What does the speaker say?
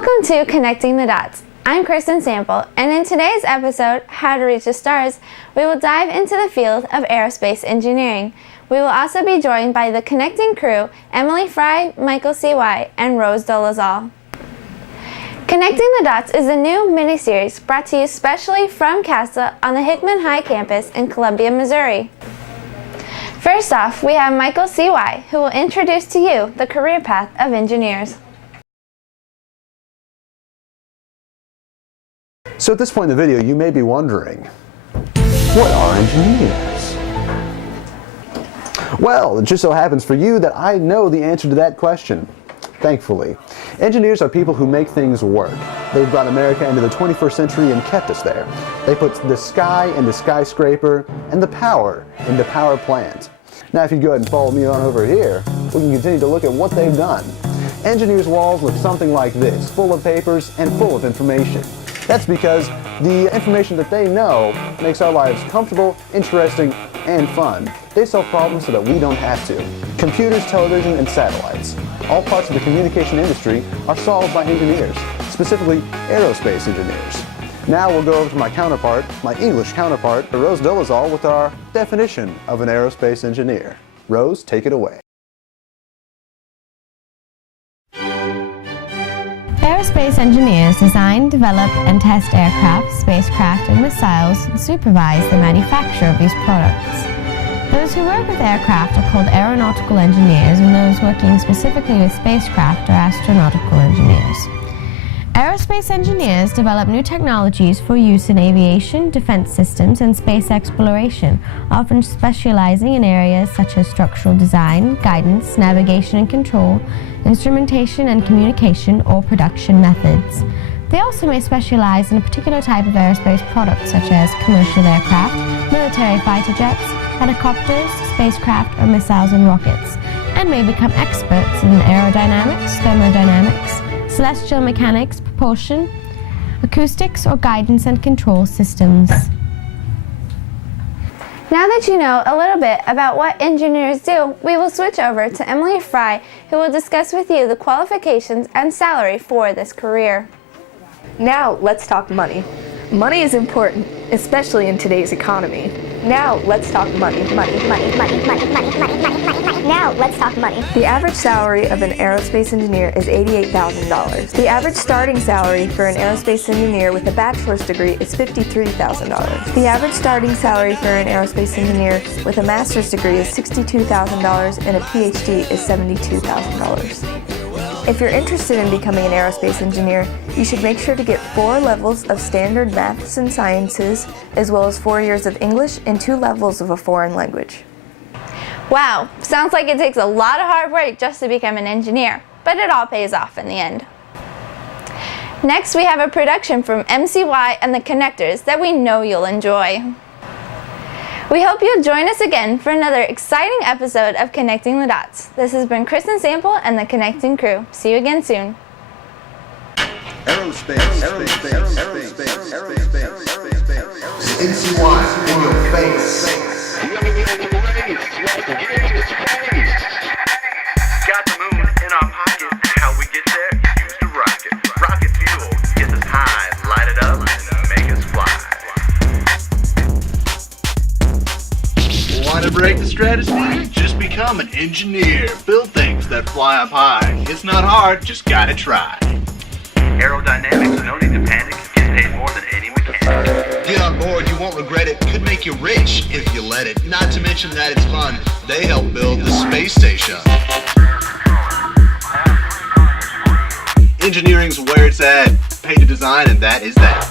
Welcome to Connecting the Dots. I'm Kristen Sample, and in today's episode, How to Reach the Stars, we will dive into the field of aerospace engineering. We will also be joined by the connecting crew, Emily Fry, Michael C.Y., and Rose Dolezal. Connecting the Dots is a new mini-series brought to you specially from CASA on the Hickman High campus in Columbia, Missouri. First off, we have Michael C.Y., who will introduce to you the career path of engineers. So at this point in the video, you may be wondering, what are engineers? Well, it just so happens for you that I know the answer to that question, thankfully. Engineers are people who make things work. They've brought America into the 21st century and kept us there. They put the sky into skyscraper and the power into power plant. Now if you go ahead and follow me on over here, we can continue to look at what they've done. Engineers' walls look something like this, full of papers and full of information. That's because the information that they know makes our lives comfortable, interesting, and fun. They solve problems so that we don't have to. Computers, television, and satellites. All parts of the communication industry are solved by engineers, specifically aerospace engineers. Now we'll go over to my counterpart, my English counterpart, Rose Dolezal, with our definition of an aerospace engineer. Rose, take it away. Aerospace engineers design, develop, and test aircraft, spacecraft, and missiles and supervise the manufacture of these products. Those who work with aircraft are called aeronautical engineers, and those working specifically with spacecraft are astronautical engineers. Aerospace engineers develop new technologies for use in aviation, defense systems, and space exploration, often specializing in areas such as structural design, guidance, navigation and control, instrumentation and communication, or production methods. They also may specialize in a particular type of aerospace product, such as commercial aircraft, military fighter jets, helicopters, spacecraft, or missiles and rockets, and may become experts in aerodynamics, thermodynamics, celestial mechanics, propulsion, acoustics, or guidance and control systems. Now that you know a little bit about what engineers do, we will switch over to Emily Fry, who will discuss with you the qualifications and salary for this career. Now let's talk money. Money is important, especially in today's economy. Now let's talk money. Now let's talk money. The average salary of an aerospace engineer is $88,000. The average starting salary for an aerospace engineer with a bachelor's degree is $53,000. The average starting salary for an aerospace engineer with a master's degree is $62,000, and a PhD is $72,000. If you're interested in becoming an aerospace engineer, you should make sure to get 4 levels of standard maths and sciences, as well as 4 years of English and 2 levels of a foreign language. Wow, sounds like it takes a lot of hard work just to become an engineer, but it all pays off in the end. Next, we have a production from MCY and the Connectors that we know you'll enjoy. We hope you'll join us again for another exciting episode of Connecting the Dots. This has been Kristen Sample and the Connecting Crew. See you again soon. MCY in your face. Got the moon in our pocket. How we get there? Use the rocket. Rocket fuel gets us high, light it up, and make us fly. Want to break the stratosphere? Just become an engineer. Build things that fly up high. It's not hard, just gotta try. Aerodynamics, no need to panic. Get paid more than any mechanic. Get on board, you won't regret it. Could make you rich if you let it. Not to mention that it's fun. They help build the space station. Engineering's where it's at. Paid to design, and that is that.